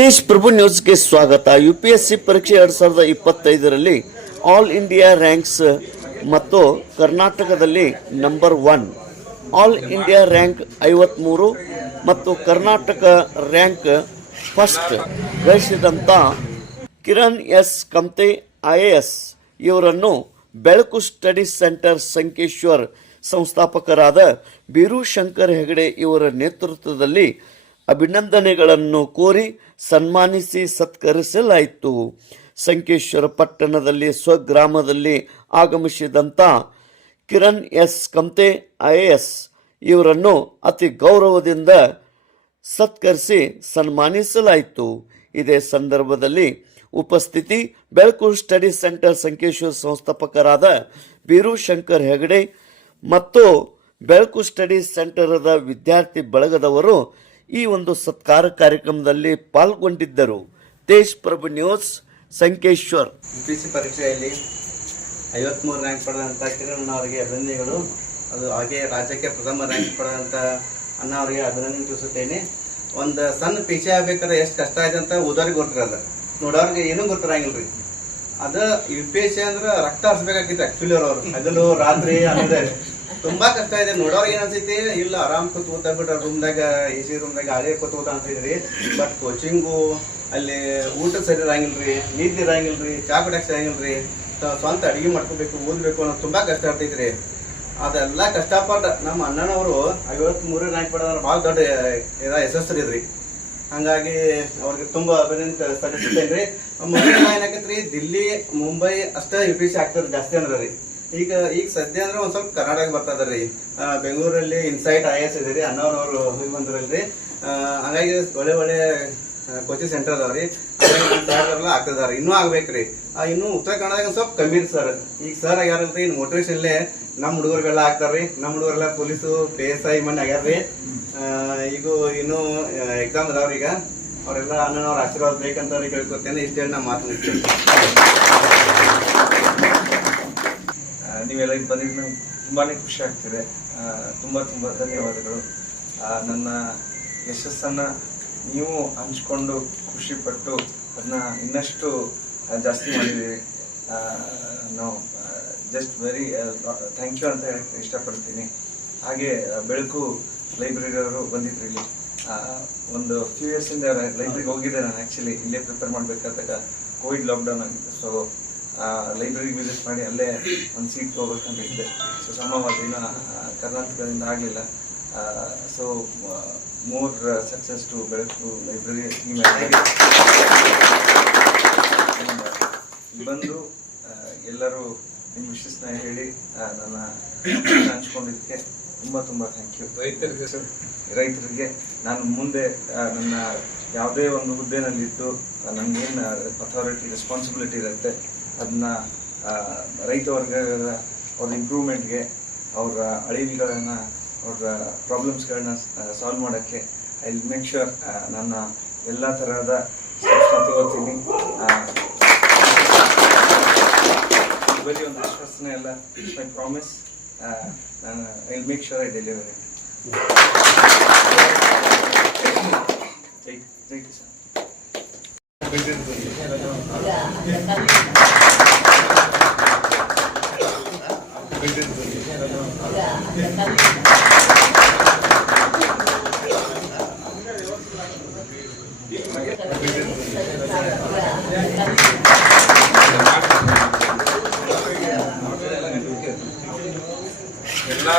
ತೇಜ್ ಪ್ರಭು ನ್ಯೂಸ್ಗೆ ಸ್ವಾಗತ. ಯುಪಿಎಸ್ಸಿ ಪರೀಕ್ಷೆ 2025ರಲ್ಲಿ ಆಲ್ ಇಂಡಿಯಾ ರ್ಯಾಂಕ್ಸ್ ಮತ್ತು ಕರ್ನಾಟಕದಲ್ಲಿ ನಂಬರ್ 1, ಆಲ್ ಇಂಡಿಯಾ ರ್ಯಾಂಕ್ 53 ಮತ್ತು ಕರ್ನಾಟಕ ರ್ಯಾಂಕ್ ಫಸ್ಟ್ ಗಳಿಸಿದಂಥ ಕಿರಣ್ ಎಸ್ ಕಮ್ತೆ IAS ಇವರನ್ನು ಬೆಳಕು ಸ್ಟಡಿ ಸೆಂಟರ್ ಸಂಕೇಶ್ವರ್ ಸಂಸ್ಥಾಪಕರಾದ ಬೀರು ಶಂಕರ್ ಹೆಗಡೆ ಇವರ ನೇತೃತ್ವದಲ್ಲಿ ಅಭಿನಂದನೆಗಳನ್ನು ಕೋರಿ ಸನ್ಮಾನಿಸಿ ಸತ್ಕರಿಸಲಾಯಿತು. ಸಂಕೇಶ್ವರ ಪಟ್ಟಣದಲ್ಲಿ ಸ್ವಗ್ರಾಮದಲ್ಲಿ ಆಗಮಿಸಿದಂಥ ಕಿರಣ್ ಎಸ್ ಕಮ್ತೆ IAS ಇವರನ್ನು ಅತಿ ಗೌರವದಿಂದ ಸತ್ಕರಿಸಿ ಸನ್ಮಾನಿಸಲಾಯಿತು. ಇದೇ ಸಂದರ್ಭದಲ್ಲಿ ಉಪಸ್ಥಿತಿ ಬೆಳಕು ಸ್ಟಡಿ ಸೆಂಟರ್ ಸಂಕೇಶ್ವರ ಸಂಸ್ಥಾಪಕರಾದ ಬೀರು ಶಂಕರ್ ಹೆಗಡೆ ಮತ್ತು ಬೆಳಕು ಸ್ಟಡಿ ಸೆಂಟರದ ವಿದ್ಯಾರ್ಥಿ ಬಳಗದವರು ಈ ಒಂದು ಸತ್ಕಾರ ಕಾರ್ಯಕ್ರಮದಲ್ಲಿ ಪಾಲ್ಗೊಂಡಿದ್ದರು. ತೇಜ್ ಪ್ರಭು ನ್ಯೂಸ್, ಸಂಕೇಶ್ವರ್. UPSC ಪರೀಕ್ಷೆಯಲ್ಲಿ 53 ರ್ಯಾಂಕ್ ಪಡೆದಂಥ ಕಿರಣ್ ಅವರಿಗೆ ಅಭಿನಂದನೆಗಳು. ಅದು ಹಾಗೆ ರಾಜ್ಯಕ್ಕೆ ಪ್ರಥಮ ರ್ಯಾಂಕ್ ಪಡೆದಂಥ ಅಣ್ಣ ಅವರಿಗೆ ಅಭಿನಂದನೆ ತಿಳಿಸುತ್ತೇನೆ. ಒಂದು ಸಣ್ಣ ಪೀಚೆ ಆಗ್ಬೇಕಾದ್ರೆ ಎಷ್ಟು ಕಷ್ಟ ಆಯ್ತು ಅಂತ ಓದೋರಿಗೆ ಗೊತ್ತಿರಲ್ಲ, ನೋಡೋರಿಗೆ ಏನೂ ಗೊತ್ತಿರಂಗಿಲ್ಲ ರೀ. ಅದು UPSC ಅಂದ್ರೆ ರಕ್ತ ಹರಿಸ್ಬೇಕಾಗಿತ್ತು ಆ್ಯಕ್ಚುಲಿ ಅವರು ಹಗಲು ರಾತ್ರಿ ಅಂದರೆ ತುಂಬಾ ಕಷ್ಟ ಇದೆ. ನೋಡೋರಿಗೆ ಏನು ಅನ್ಸೈತಿ, ಇಲ್ಲ ಆರಾಮ್ ಕೂತ್ ಓದ್ಬಿಟ್ರೆ ರೂಮ್ದಾಗ AC ರೂಮ್ದಾಗ ಹಾಳೆ ಕೂತ್ ಓದ ಅನ್ಸೈತ್ರಿ. ಬಟ್ ಕೋಚಿಂಗು ಅಲ್ಲಿ ಊಟ ಸರಿ ಇರಂಗಿಲ್ರಿ, ನಿದ್ದೆ ಇರಂಗಿಲ್ರಿ, ಚಾ ಕುಡಿಯಕ್ಕೆ ಸಿಗಂಗಿಲ್ರಿ, ಸ್ವಂತ ಅಡುಗೆ ಮಾಡ್ಕೋಬೇಕು, ಓದಬೇಕು ಅನ್ನೋದು ತುಂಬಾ ಕಷ್ಟ ಆಗ್ತೈತ್ರಿ. ಅದೆಲ್ಲ ಕಷ್ಟಪಟ್ಟು ನಮ್ಮ ಅಣ್ಣನವರು 53 ರ್ಯಾಂಕ್ ಪಡೆದ್ರೆ ಭಾಳ ದೊಡ್ಡ ಯಶಸ್ಸು ಇದ್ರಿ. ಹಂಗಾಗಿ ಅವ್ರಿಗೆ ತುಂಬಾ ಅಭಿನಂದನೆ ಸಲ್ಲಿಸುತ್ತೇನೆ ರೀ. ಮೊದಲ ಏನಾಗೈತ್ರಿ, ದಿಲ್ಲಿ ಮುಂಬೈ ಅಷ್ಟೇ UPSC ಆಗ್ತಾರೆ ಜಾಸ್ತಿ ಅಂದ್ರೆ ರೀ. ಈಗ ಸದ್ಯ ಅಂದ್ರೆ ಒಂದ್ ಸ್ವಲ್ಪ ಕರ್ನಾಟಕ ಬರ್ತದ ರೀ. ಬೆಂಗಳೂರಲ್ಲಿ ಇನ್ಸೈಟ್ IAS ಇದೆ ರೀ, ಅಣ್ಣವ್ರವ್ರು ಹೋಗಿ ಬಂದ್ರಲ್ರಿ. ಹಂಗಾಗಿ ಒಳ್ಳೆ ಕೋಚಿಂಗ್ ಸೆಂಟರ್ ಅದಾವ್ರಿ, ಎಲ್ಲ ಆಗ್ತದಾರ. ಇನ್ನೂ ಆಗ್ಬೇಕ್ರಿ. ಇನ್ನು ಉತ್ತರ ಕನ್ನಡದಾಗ ಸ್ವಲ್ಪ ಕಮ್ಮಿ ಇರ್ ಸರ್. ಈಗ ಸರ್ ಆಗ್ಯಾರಲ್ರಿ, ಇನ್ನು ಮೋಟಿವೇಶನ್ಲೇ ನಮ್ಮ ಹುಡುಗರಿಗೆಲ್ಲ ಆಗ್ತಾರ್ರಿ. ನಮ್ಮ ಹುಡುಗರೆಲ್ಲ ಪೊಲೀಸು PSI ಮನೆ ಆಗ್ಯಾರ್ರಿ. ಈಗ ಇನ್ನೂ ಎಕ್ಸಾಮ್ ಅದಾವ್ರಿ. ಈಗ ಅವರೆಲ್ಲ ಅಣ್ಣನವ್ರ ಆಶೀರ್ವಾದ ಬೇಕಂತ ಕೇಳ್ಕೊತೇನೆ. ಇಷ್ಟ ಹೇಳಿ ನಾ ಮಾತನಾಡ್ತೇನೆ. ನೀವೆಲ್ಲ ಬಂದಿದ್ದು ನಂಗೆ ತುಂಬಾ ಖುಷಿ ಆಗ್ತಿದೆ. ತುಂಬ ಧನ್ಯವಾದಗಳು. ನನ್ನ ಯಶಸ್ಸನ್ನು ನೀವು ಹಂಚ್ಕೊಂಡು ಖುಷಿಪಟ್ಟು ಅದನ್ನ ಇನ್ನಷ್ಟು ಜಾಸ್ತಿ ಮಾಡಿದ್ದೀವಿ. ನಾವು ಜಸ್ಟ್ ವೆರಿ ಥ್ಯಾಂಕ್ ಯು ಅಂತ ಹೇಳಕ್ಕೆ ಇಷ್ಟಪಡ್ತೀನಿ. ಹಾಗೆ ಬೆಳಕು ಲೈಬ್ರರಿಯವರು ಬಂದಿದ್ರು ಇಲ್ಲಿ. ಒಂದು ಫ್ಯೂ ಇಯರ್ಸಿಂದ ಲೈಬ್ರರಿಗೆ ಹೋಗಿದ್ದೆ ನಾನು. ಆ್ಯಕ್ಚುಲಿ ಇಲ್ಲೇ ಪ್ರಿಪೇರ್ ಮಾಡಬೇಕಾದಾಗ ಕೋವಿಡ್ ಲಾಕ್ಡೌನ್ ಆಗಿತ್ತು. ಸೊ ಲೈಬ್ರರಿಗೆ ವಿಸಿಟ್ ಮಾಡಿ ಅಲ್ಲೇ ಒಂದು ಸೀಟ್ ತೊಗೋಬೇಕಂತ ಇದ್ದೆ. ಸೊ ಸಮವಾದಿನ ಕರ್ನಾಟಕದಿಂದ ಆಗಲಿಲ್ಲ. ಸೊ ಮೋರ್ ಸಕ್ಸಸ್ ಟು ಬೆಳಕು ಲೈಬ್ರರಿ. ಬಂದು ಎಲ್ಲರೂ ನಿಮ್ಮ ವಿಶಸ್ನ ಹೇಳಿ ನನ್ನ ಹಂಚ್ಕೊಂಡಿದ್ದಕ್ಕೆ ತುಂಬ ಥ್ಯಾಂಕ್ ಯು. ರೈತರಿಗೆ ನಾನು ಮುಂದೆ ನನ್ನ ಯಾವುದೇ ಒಂದು ಹುದ್ದೆನಲ್ಲಿದ್ದು ನನಗೇನು ಅಥಾರಿಟಿ ರೆಸ್ಪಾನ್ಸಿಬಿಲಿಟಿ ಇರುತ್ತೆ ಅದನ್ನ ರೈತ ವರ್ಗದ ಅವ್ರ ಇಂಪ್ರೂವ್ಮೆಂಟ್ಗೆ, ಅವರ ಅಳಿವುಗಳನ್ನು, ಅವರ ಪ್ರಾಬ್ಲಮ್ಸ್ಗಳನ್ನ ಸಾಲ್ವ್ ಮಾಡೋಕ್ಕೆ ಐ ವಿಲ್ ಮೇಕ್ ಶ್ಯೂರ್ ನನ್ನ ಎಲ್ಲ ತರಹದ ಸ್ಟೆಪ್ಸ್ನ ತಗೋತೀನಿ. ಬರೀ ಒಂದು ವಿಶ್ವಾಸನೆ ಎಲ್ಲ, ಇಟ್ಸ್ ಮೈ ಪ್ರಾಮಿಸ್. ನಾನು I will make sure I deliver it. ಜೈ ಕಿಸಾನ್. ಎಲ್ಲ